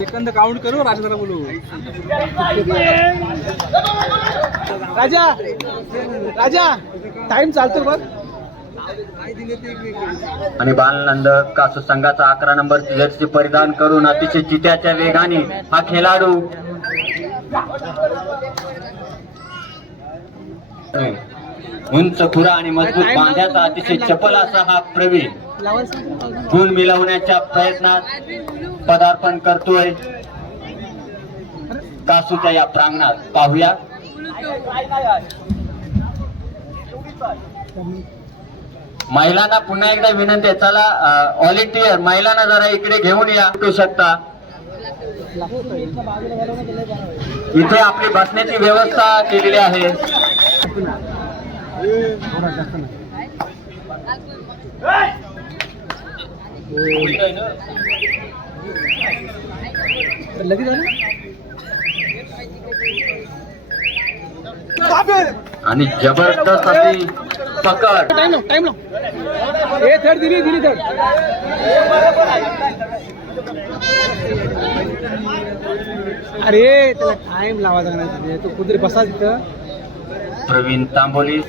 Second count करू राजा बोलू. राजा राजा time चालतो बघ. आणि बालनंद कासू संघाचा अकरा नंबर जर्सी परिधान करून अतिशय चित्याच्या वेगाने हा खेळाडू. उंच खुरा आणि मजबूत बांध्याचा अतिशय चपल असा हा प्रवीण. गुण मिळवण्याच्या प्रयत्नात पदार्पण करतोय. कासूच्या या प्रांगणात पाहूया. महिलांना पुन्हा एकदा विनंती आहे चला ऑलिटियर महिलांना जरा इकडे घेऊन या. भेटू शकता. इथे आपली बसण्याची व्यवस्था केलेली आहे. लगेच आणि जबरदस्त अशी पकड. टाइम लाव टाइम लाव. ए थर्ड दिली दिली थर्ड अरे त्याला टाइम लावायचा नाही तो कुठेतरी बसा तिथं. प्रवीण तांबोली.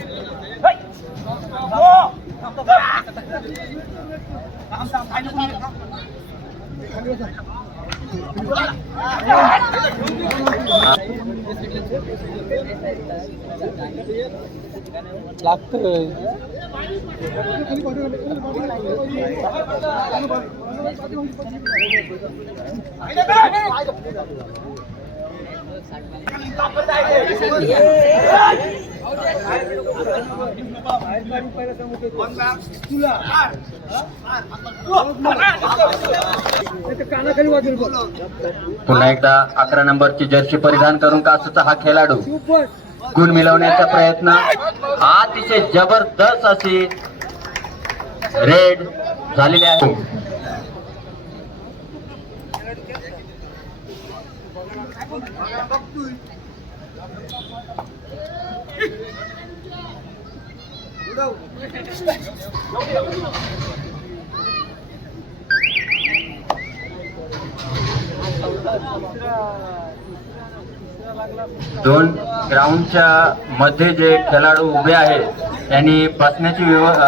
कानाखाली वाजून बघ पुन्हा एकदा अकरा नंबरची जर्सी परिधान करून कासूचा हा खेळाडू गुण मिळवण्याचा प्रयत्न अतिशय जबरदस्त अशी रेड झालेली आहे. दोन ग्राउंडच्या मध्ये जे खेळाडू उभे आहेत त्यांनी बसण्याची व्यवस्था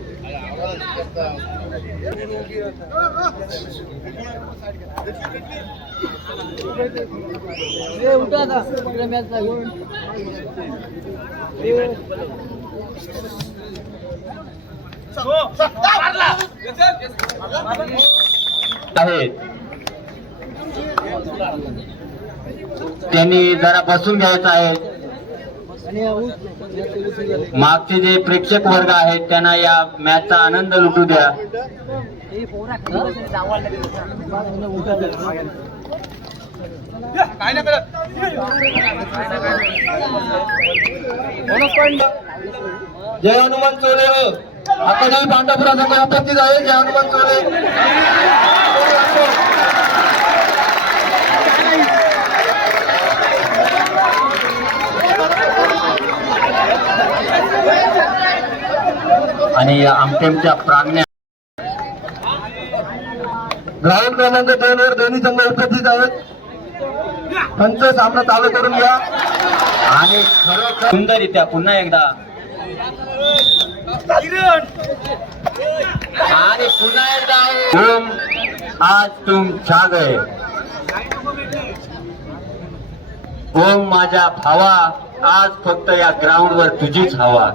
उठा आता इकडे मॅच लागून त्यांनी जरा बसून घ्यायचं आहे आणि हा ऊस- ऊस झाले. मागचे जे प्रेक्षक वर्ग आहेत त्यांना या मॅचचा आनंद लुटू द्या. हे पोरा खाली जय हनुमान चोले आता पांढरपुरा संघ उपस्थित आहे. जय हनुमान चोले. आणि आमटेमच्या प्रांगण्या ग्राउंड क्रमांक दोन वर दोन्ही संघ उपस्थित आहेत. पंच सामना चालू करून घ्या. आणि खरोखर सुंदररित्या पुन्हा एकदा आणि पुन्हा एकदा ओम आज तुम छा गए ओम माझ्या भावा आज फक्त या ग्राउंड वर तुझीच हवा.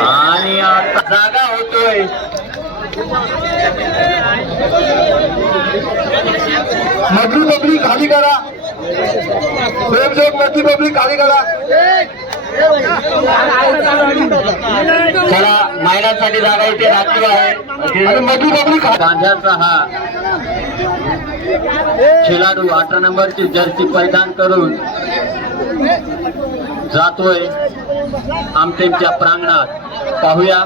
आणि आता जागा होतोय. मधली पब्लिक खाली करा. स्वयंसेवक मधली पब्लिक खाली करा. चला महिलांसाठी जागा इथे राखीव आहे. गांजाचा गांध्याचा हा खेळाडू अठरा नंबरची जर्सी परिधान करून जातोय. आमटेमच्या प्रांगणात. पाहूया.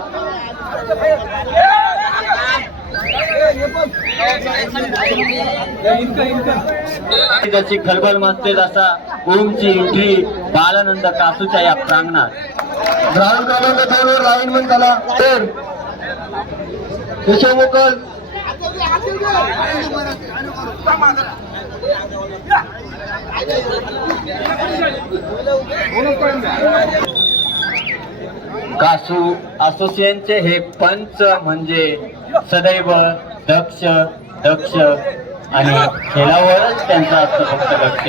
जशी खळबळ मस्ते तसा ओमची एंट्री बालानंद कासूच्या या प्रांगणात. ग्राउंड क्रमांक दोन वर लाईन पण तर केशव मोकल. कासू असोसिएशनचे हे पंच म्हणजे सदैव दक्ष दक्ष आणि खेळावरच त्यांचं असतं फक्त लक्ष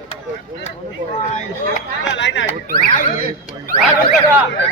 दोन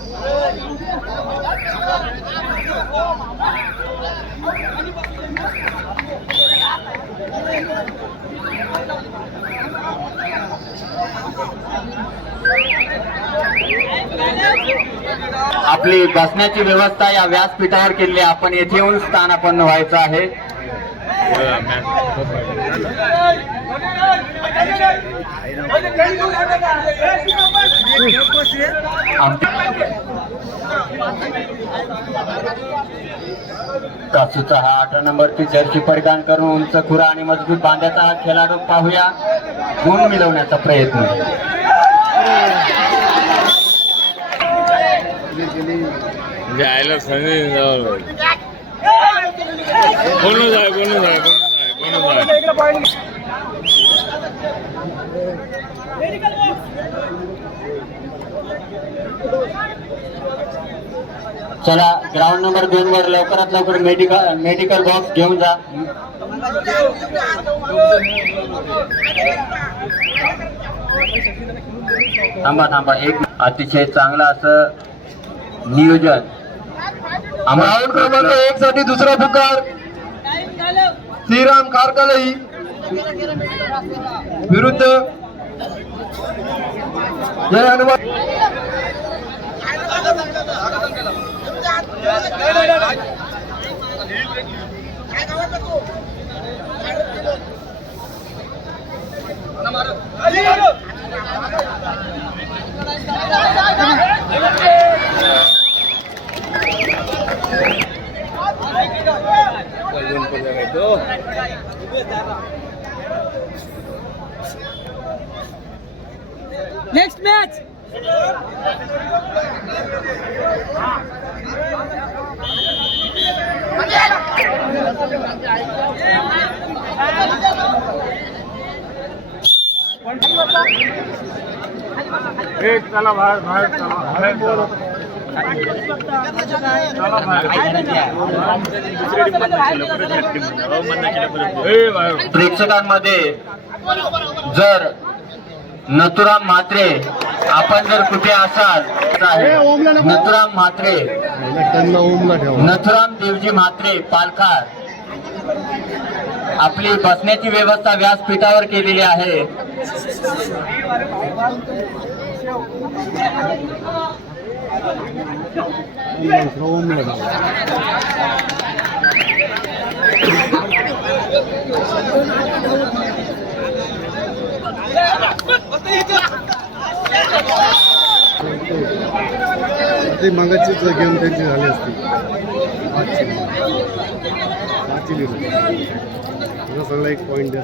आपली बसण्याची व्यवस्था या व्यासपीठावर केली आपण येथे येऊन स्थानापन्न व्हायचं आहे. कासूचा हा आठ नंबरची जर्सी परिधान करून उंच खुरा आणि मजबूत बांध्याचा हा खेळाडू पाहूया. गुण मिळवण्याचा प्रयत्न. जायला संधी कोण जाय कोण जाय कोण जाय कोण जाय. चला ग्राउंड नंबर दोन वर लवकरात लवकर मेडिकल मेडिकल बॉक्स घेऊन जा. थांबा थांबा एक अतिशय चांगलं असं नियोजन. ग्राउंड क्रमांक एक साठी दुसरा पुकार. श्रीराम कारकलई विरुद्ध जय हनुमान नेक्स्ट मॅच एक चला बाहेर बाहेर चला. बाहेर प्रेक्षकांमध्ये जर नथुराम म्हात्रे आपण जर कुठे असाल नथुराम म्हात्रे नथुराम देवजी म्हात्रे पालखार. आपली बसण्याची व्यवस्था व्यासपीठावर केलेली आहे. ते मागाचीच गेम त्यांची झाली असती वाचली सगळा एक पॉईंट द्या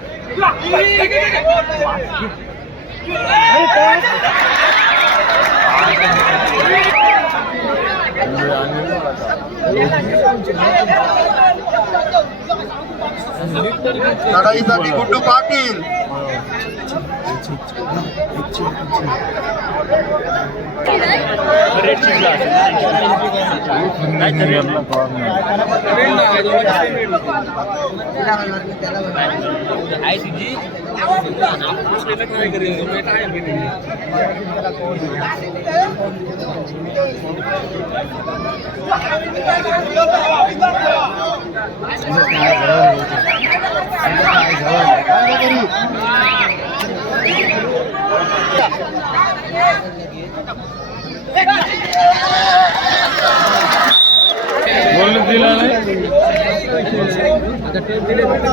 लढाईसाठी गुड्डू पाटील बोलणं दिला नाही आता टेप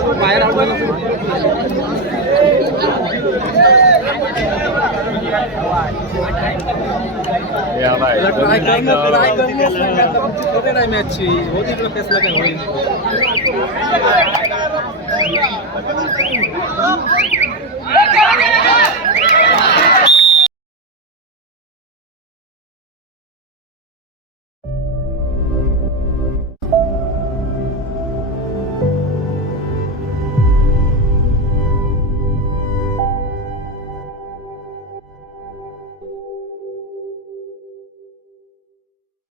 दिले बाहेर या बाय. ट्राय करणं ट्राय करणं नाही मॅचची होती इकडं फेसला काय होईल Hey!